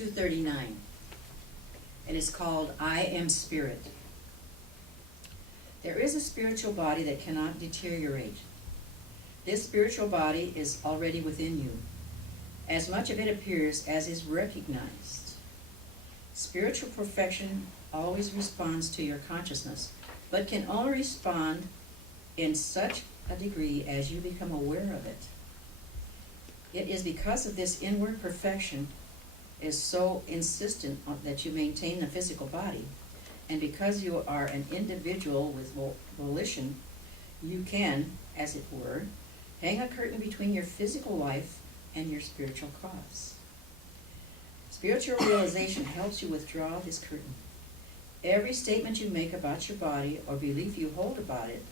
239, and it's called I Am Spirit. There is a spiritual body that cannot deteriorate. This spiritual body is already within you. As much of it appears as is recognized. Spiritual perfection always responds to your consciousness, but can only respond in such a degree as you become aware of it. It is because of this inward perfection is so insistent that you maintain the physical body, and because you are an individual with volition, you can, as it were, hang a curtain between your physical life and your spiritual cause. Spiritual realization helps you withdraw this curtain. Every statement you make about your body or belief you hold about it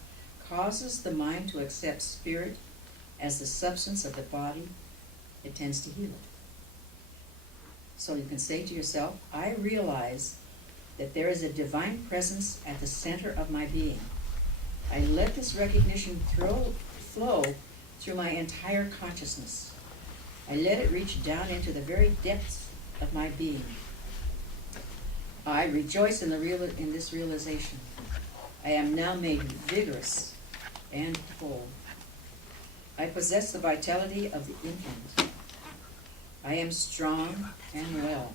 causes the mind to accept spirit as the substance of the body. It tends to heal it. So you can say to yourself, I realize that there is a divine presence at the center of my being. I let this recognition flow through my entire consciousness. I let it reach down into the very depths of my being. I rejoice in this realization. I am now made vigorous and whole. I possess the vitality of the infant. I am strong and well.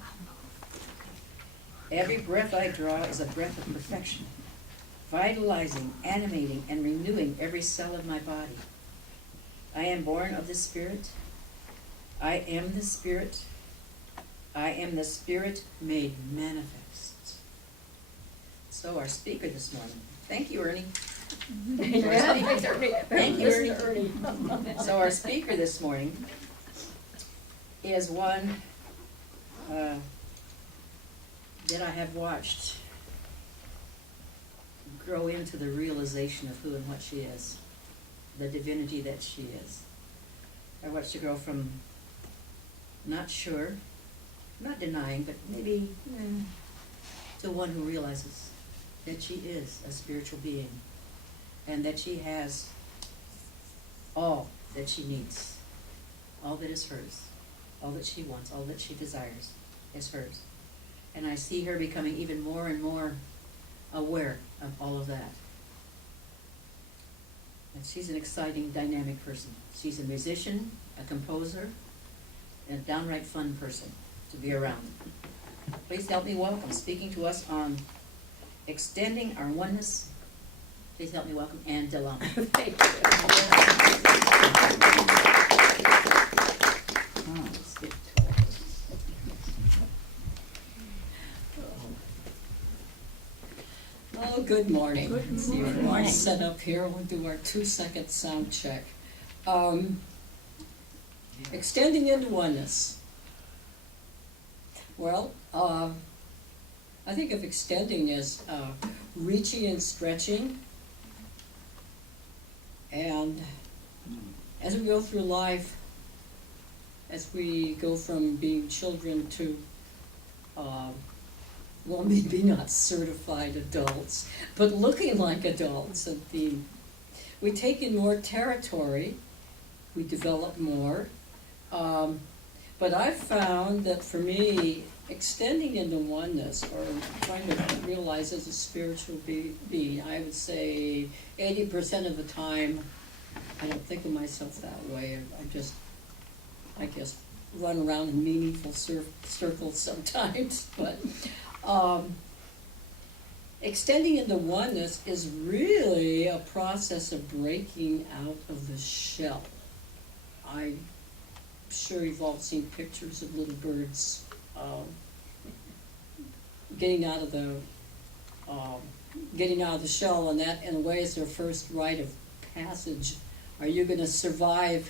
Every breath I draw is a breath of perfection, vitalizing, animating, and renewing every cell of my body. I am born of the Spirit. I am the Spirit. I am the Spirit made manifest. So our speaker this morning. Thank you, Ernie. Thank you, Ernie. So our speaker this morning is one that I have watched grow into the realization of who and what she is, the divinity that she is. I watched her grow from not sure, not denying, but maybe to one who realizes that she is a spiritual being and that she has all that she needs, all that is hers, all that she wants, all that she desires is hers. And I see her becoming even more and more aware of all of that. And she's an exciting, dynamic person. She's a musician, a composer, and a downright fun person to be around. Please help me welcome, speaking to us on extending our oneness. Please help me welcome Ann del Amo. Thank you. Oh, good morning. Good See, we're all morning. set up here. We'll do our 2-second sound check. Extending into oneness. Well, I think of extending as reaching and stretching. And as we go through life, as we go from being children to, well, maybe not certified adults, but looking like adults, we take in more territory, we develop more. But I've found that for me, extending into oneness, or trying to realize as a spiritual being, I would say 80% of the time, I don't think of myself that way. I guess, run around in meaningful circles sometimes. But extending into oneness is really a process of breaking out of the shell. I'm sure you've all seen pictures of little birds getting out of the shell, and that in a way is their first rite of passage. Are you going to survive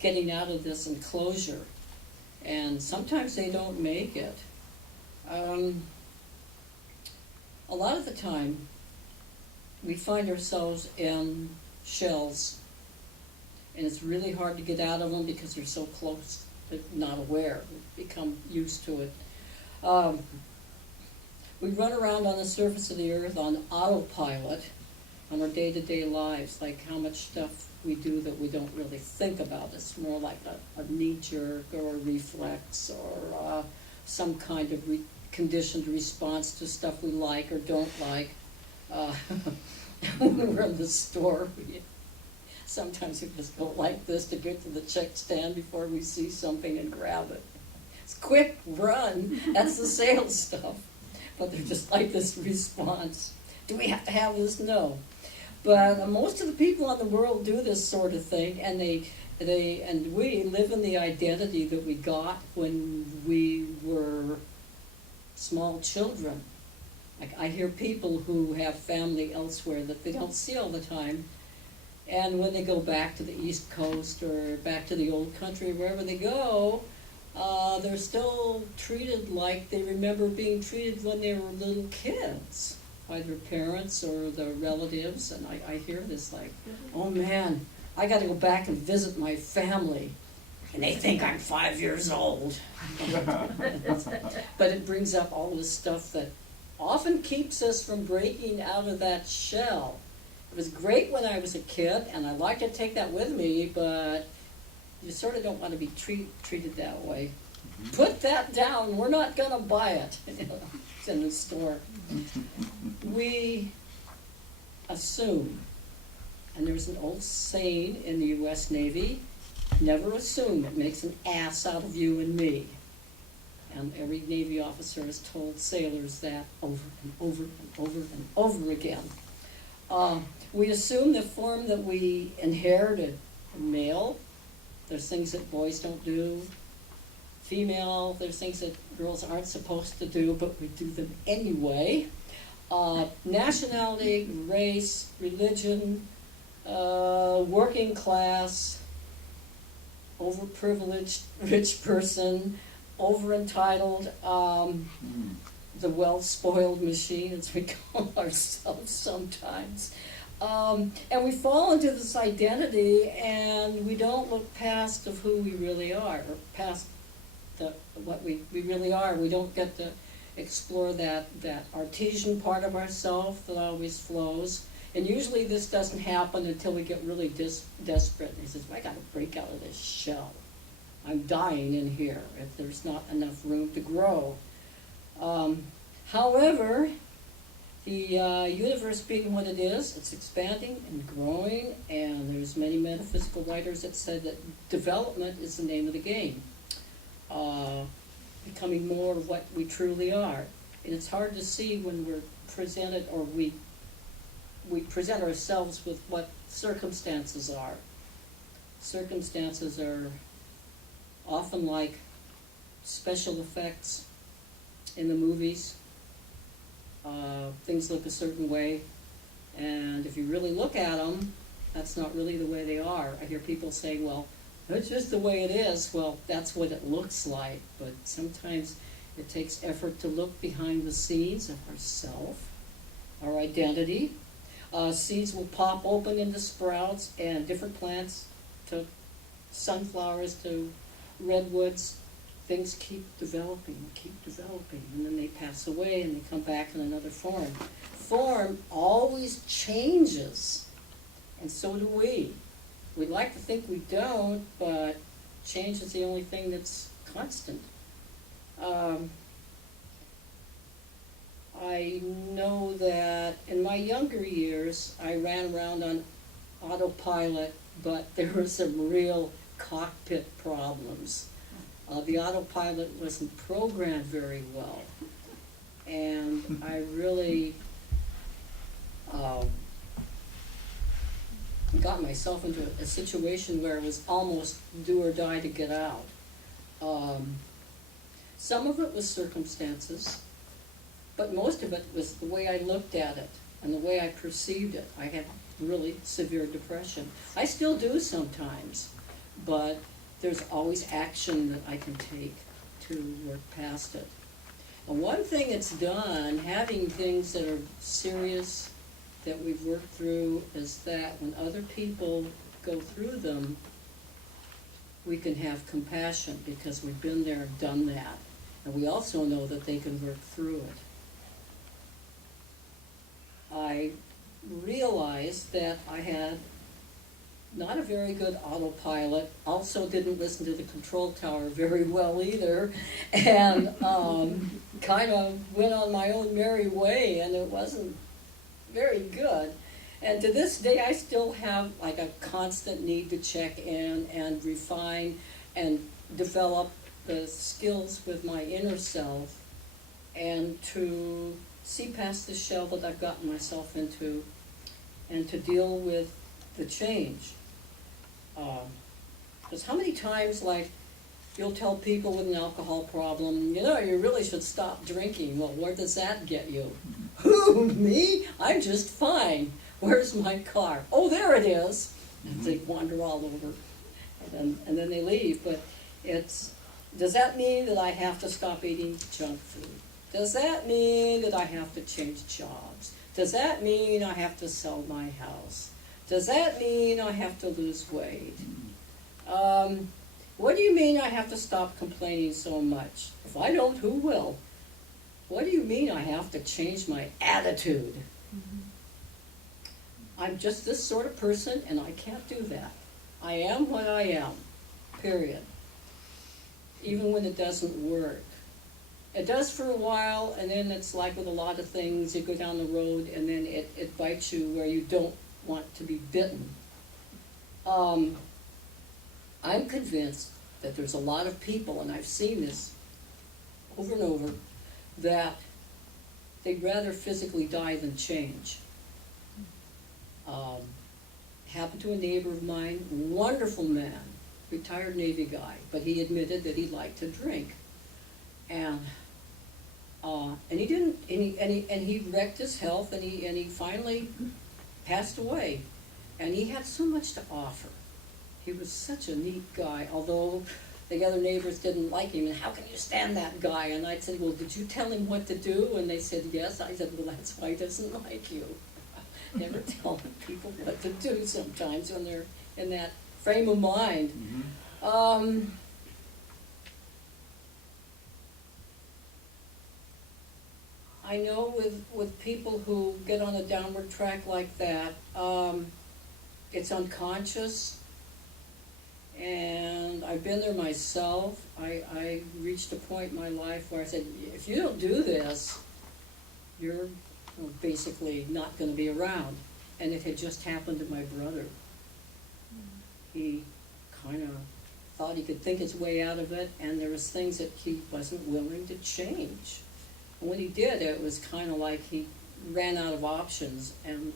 getting out of this enclosure? And sometimes they don't make it. A lot of the time we find ourselves in shells, and it's really hard to get out of them because they're so close but not aware. We become used to it. We run around on the surface of the earth on autopilot on our day-to-day lives, like how much stuff we do that we don't really think about. It's more like a knee-jerk or a reflex or some kind of conditioned response to stuff we like or don't like. When we're in the store, sometimes we just go like this to get to the check stand before we see something and grab it. It's quick, run, that's the sales stuff. But they're just like this response. Do we have to have this? No. But most of the people in the world do this sort of thing, and we live in the identity that we got when we were small children. Like, I hear people who have family elsewhere that they don't see all the time, and when they go back to the East Coast or back to the old country, wherever they go, they're still treated like they remember being treated when they were little kids by their parents or their relatives. And I hear this like, oh man, I got to go back and visit my family, and they think I'm 5 years old. But it brings up all this stuff that often keeps us from breaking out of that shell. It was great when I was a kid, and I like to take that with me, but you sort of don't want to be treated that way. Mm-hmm. Put that down. We're not going to buy it. It's in the store. We assume, and there's an old saying in the U.S. Navy, never assume. It makes an ass out of you and me. And every Navy officer has told sailors that over and over and over and over again. We assume the form that we inherited, male, there's things that boys don't do. Female, there's things that girls aren't supposed to do, but we do them anyway. Nationality, race, religion, working class, overprivileged rich person, over-entitled, the well-spoiled machine, as we call ourselves sometimes. And we fall into this identity, and we don't look past of who we really are, or past what we really are. We don't get to explore that artesian part of ourselves that always flows. And usually this doesn't happen until we get really desperate. And he says, I got to break out of this shell. I'm dying in here if there's not enough room to grow. However, the universe being what it is, it's expanding and growing, and there's many metaphysical writers that said that development is the name of the game. Becoming more of what we truly are. And it's hard to see when we're presented, or we present ourselves with what circumstances are. Circumstances are often like special effects in the movies. Things look a certain way, and if you really look at them, that's not really the way they are. I hear people say, well, that's just the way it is. Well, that's what it looks like, but sometimes it takes effort to look behind the scenes of ourself, our identity. Seeds will pop open into sprouts, and different plants, to sunflowers to redwoods, things keep developing, and then they pass away and they come back in another form. Form always changes, and so do we. We'd like to think we don't, but change is the only thing that's constant. I know that in my younger years, I ran around on autopilot, but there were some real cockpit problems. The autopilot wasn't programmed very well, and I really got myself into a situation where it was almost do or die to get out. Some of it was circumstances, but most of it was the way I looked at it and the way I perceived it. I had really severe depression. I still do sometimes, but there's always action that I can take to work past it. And one thing it's done, having things that are serious that we've worked through, is that when other people go through them, we can have compassion because we've been there and done that. And we also know that they can work through it. I realized that I had not a very good autopilot, also didn't listen to the control tower very well either, and kind of went on my own merry way, and it wasn't very good. And to this day, I still have like a constant need to check in and refine and develop the skills with my inner self and to see past the shell that I've gotten myself into and to deal with the change. Because how many times, like, you'll tell people with an alcohol problem, you know, you really should stop drinking. Well, where does that get you? Who, me? I'm just fine. Where's my car? Oh, there it is. And they wander all over, and then they leave. But does that mean that I have to stop eating junk food? Does that mean that I have to change jobs? Does that mean I have to sell my house? Does that mean I have to lose weight? What do you mean I have to stop complaining so much? If I don't, who will? What do you mean I have to change my attitude? I'm just this sort of person, and I can't do that. I am what I am, period. Even when it doesn't work. It does for a while, and then it's like with a lot of things, you go down the road, and then it bites you where you don't want to be bitten. I'm convinced that there's a lot of people, and I've seen this over and over, that they'd rather physically die than change. Happened to a neighbor of mine, wonderful man, retired Navy guy, but he admitted that he liked to drink, and he didn't, and he wrecked his health, and he finally passed away, and he had so much to offer. He was such a neat guy, although the other neighbors didn't like him, and how can you stand that guy? And I said, well, did you tell him what to do? And they said, yes. I said, well, that's why he doesn't like you. Never tell people what to do sometimes when they're in that frame of mind. Mm-hmm. I know with people who get on a downward track like that, it's unconscious, and I've been there myself. I reached a point in my life where I said, if you don't do this, you're basically not going to be around. And it had just happened to my brother. He kind of thought he could think his way out of it, and there was things that he wasn't willing to change. And when he did, it was kind of like he ran out of options and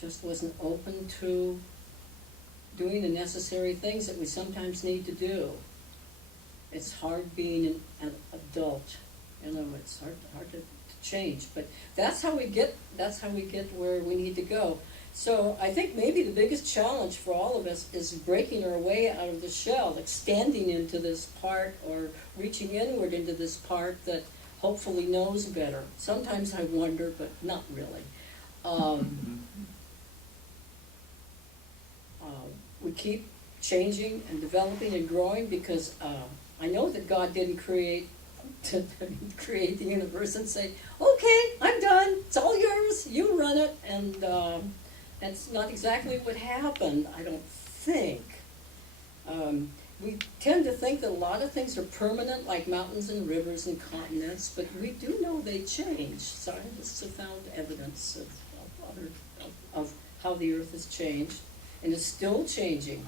just wasn't open to doing the necessary things that we sometimes need to do. It's hard being an adult. You know, it's hard to change, but that's how we get where we need to go. So I think maybe the biggest challenge for all of us is breaking our way out of the shell, extending into this part or reaching inward into this part that hopefully knows better. Sometimes I wonder, but not really. We keep changing and developing and growing because I know that God didn't create the universe and say, okay, I'm done, it's all yours, you run it, and that's not exactly what happened, I don't think. We tend to think that a lot of things are permanent, like mountains and rivers and continents, but we do know they change. Scientists have found evidence of how the earth has changed, and it's still changing.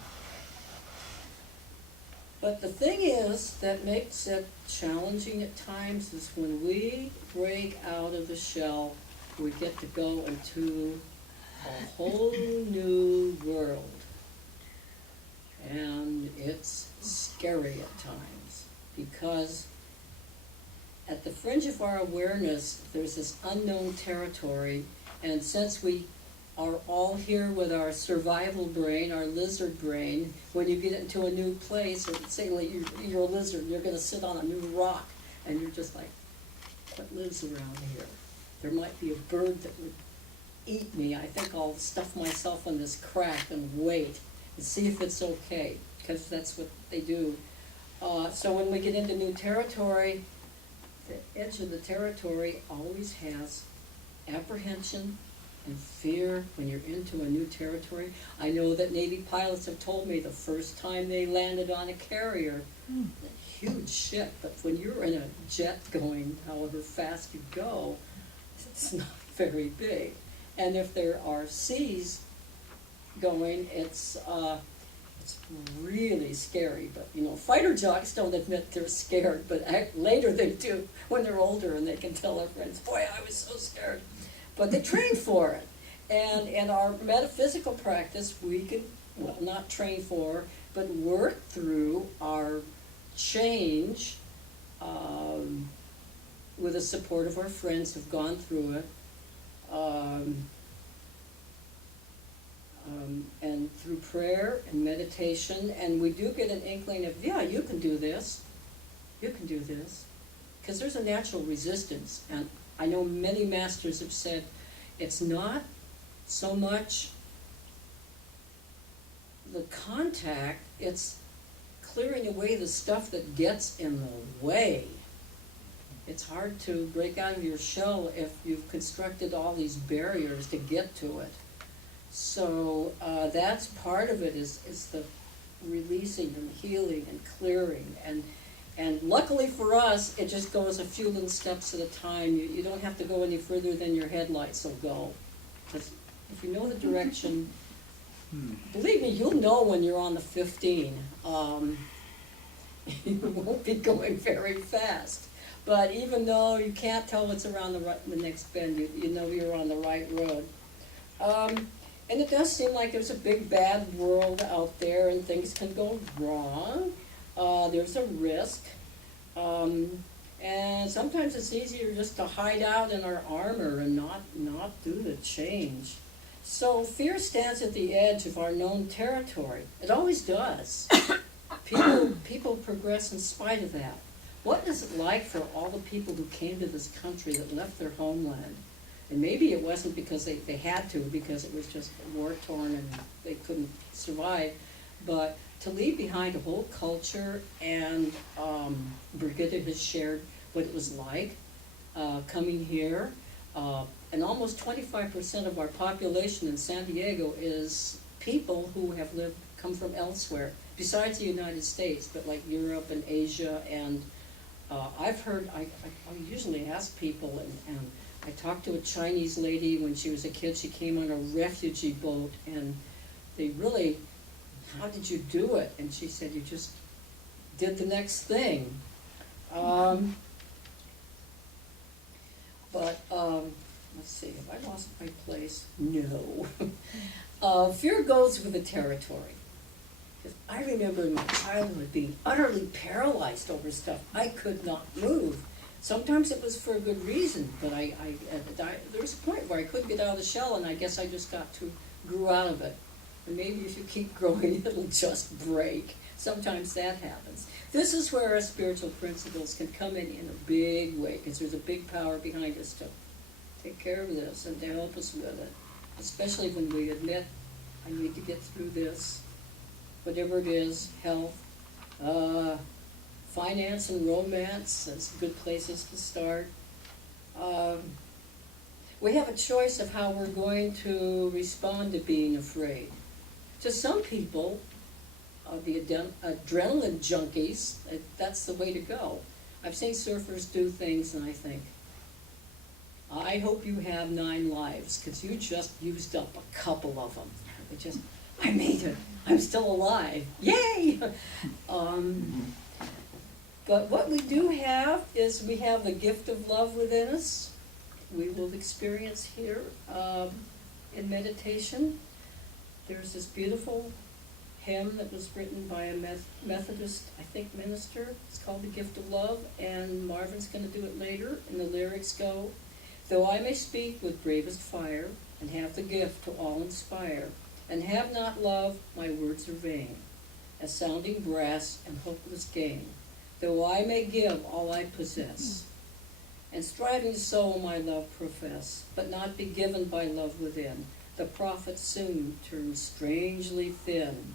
But the thing is that makes it challenging at times is when we break out of the shell, we get to go into a whole new world. And it's scary at times because at the fringe of our awareness, there's this unknown territory, and since we are all here with our survival brain, our lizard brain, when you get into a new place, or say like you're a lizard, you're going to sit on a new rock, and you're just like, what lives around here? There might be a bird that would eat me. I think I'll stuff myself on this crack and wait and see if it's okay, because that's what they do. So when we get into new territory, the edge of the territory always has apprehension and fear when you're into a new territory. I know that Navy pilots have told me the first time they landed on a carrier, a huge ship, but when you're in a jet going however fast you go, it's not very big. And if there are seas going, it's really scary. But you know, fighter jocks don't admit they're scared, but later they do when they're older, and they can tell their friends, "Boy, I was so scared." But they train for it, and in our metaphysical practice, we can, well, not train for, but work through our change with the support of our friends who've gone through it. And through prayer and meditation, and we do get an inkling of, yeah, you can do this, because there's a natural resistance. And I know many masters have said it's not so much the contact, it's clearing away the stuff that gets in the way. It's hard to break out of your shell if you've constructed all these barriers to get to it. So that's part of it, is the releasing and healing and clearing. And luckily for us, it just goes a few little steps at a time. You don't have to go any further than your headlights will go. Because if you know the direction, believe me, you'll know when you're on the 15. You won't be going very fast. But even though you can't tell what's around the next bend, you know you're on the right road. And it does seem like there's a big bad world out there, and things can go wrong. There's a risk. And sometimes it's easier just to hide out in our armor and not do the change. So fear stands at the edge of our known territory. It always does. People progress in spite of that. What is it like for all the people who came to this country that left their homeland? And maybe it wasn't because they had to, because it was just war-torn and they couldn't survive. But to leave behind a whole culture, and Brigitte has shared what it was like coming here. And almost 25% of our population in San Diego is people who have come from elsewhere, besides the United States, but like Europe and Asia. And I've heard, I usually ask people, and I talked to a Chinese lady when she was a kid. She came on a refugee boat, and they really, how did you do it? And she said, you just did the next thing. Let's see, have I lost my place? No. Fear goes with the territory. Because I remember in my childhood being utterly paralyzed over stuff. I could not move. Sometimes it was for a good reason, but there was a point where I couldn't get out of the shell, and I guess I just grew out of it. And maybe if you keep growing, it'll just break. Sometimes that happens. This is where our spiritual principles can come in a big way, because there's a big power behind us to take care of this and to help us with it. Especially when we admit, I need to get through this, whatever it is, health, finance and romance, that's good places to start. We have a choice of how we're going to respond to being afraid. To some people, the adrenaline junkies, that's the way to go. I've seen surfers do things and I think, I hope you have 9 lives, because you just used up a couple of them. I made it. I'm still alive. Yay! But what we do have is we have the gift of love within us. We will experience here in meditation. There's this beautiful hymn that was written by a Methodist, I think, minister. It's called The Gift of Love, and Marvin's going to do it later. And the lyrics go, though I may speak with bravest fire, and have the gift to all inspire, and have not love, my words are vain, as sounding brass and hopeless gain. Though I may give all I possess, and striving so my love profess, but not be given by love within, the prophet soon turns strangely thin.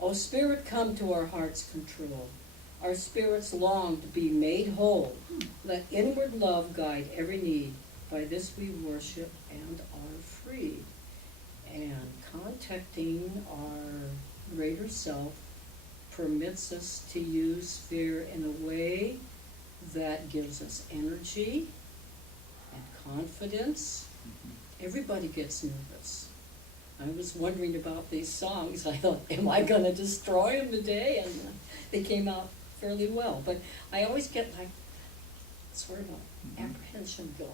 O Spirit, come to our heart's control. Our spirits long to be made whole. Let inward love guide every need, By this we worship and are free. And contacting our greater self permits us to use fear in a way that gives us energy and confidence. Everybody gets nervous. I was wondering about these songs. I thought, am I going to destroy them today? And they came out fairly well. But I always get like sort of an apprehension going.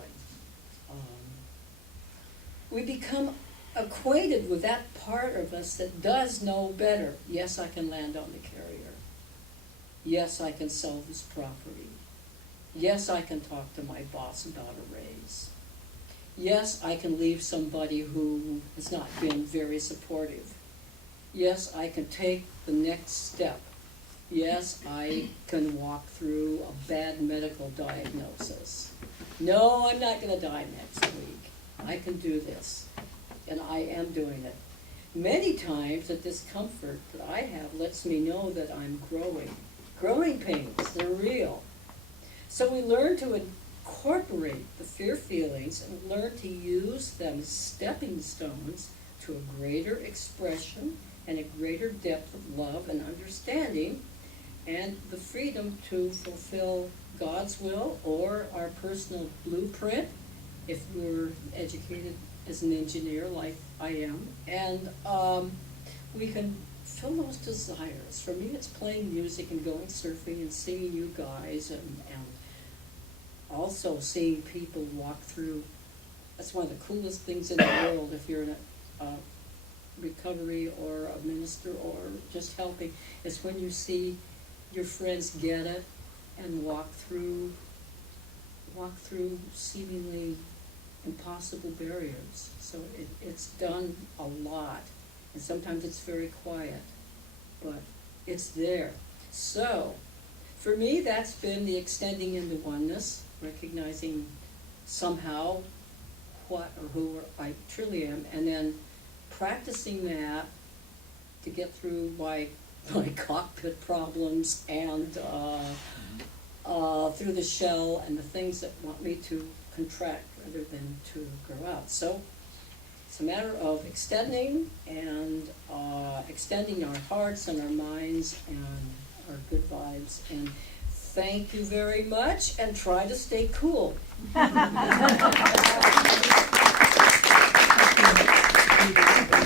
We become acquainted with that part of us that does know better. Yes, I can land on the carrier. Yes, I can sell this property. Yes, I can talk to my boss about a raise. Yes, I can leave somebody who has not been very supportive. Yes, I can take the next step. Yes, I can walk through a bad medical diagnosis. No, I'm not going to die next week. I can do this, and I am doing it. Many times the discomfort that I have lets me know that I'm growing. Growing pains, they're real. So we learn to incorporate the fear feelings and learn to use them as stepping stones to a greater expression and a greater depth of love and understanding, and the freedom to fulfill God's will or our personal blueprint if we're educated as an engineer like I am. And we can fill those desires. For me, it's playing music and going surfing and seeing you guys, and also seeing people walk through. That's one of the coolest things in the world if you're in a recovery or a minister or just helping, is when you see your friends get it and walk through seemingly impossible barriers. So it's done a lot, and sometimes it's very quiet, but it's there. So for me, that's been the extending into oneness, recognizing somehow what or who I truly am, and then practicing that to get through my cockpit problems and through the shell and the things that want me to contract rather than to grow out. So it's a matter of extending and extending our hearts and our minds and our good vibes. And thank you very much, and try to stay cool. Thank you.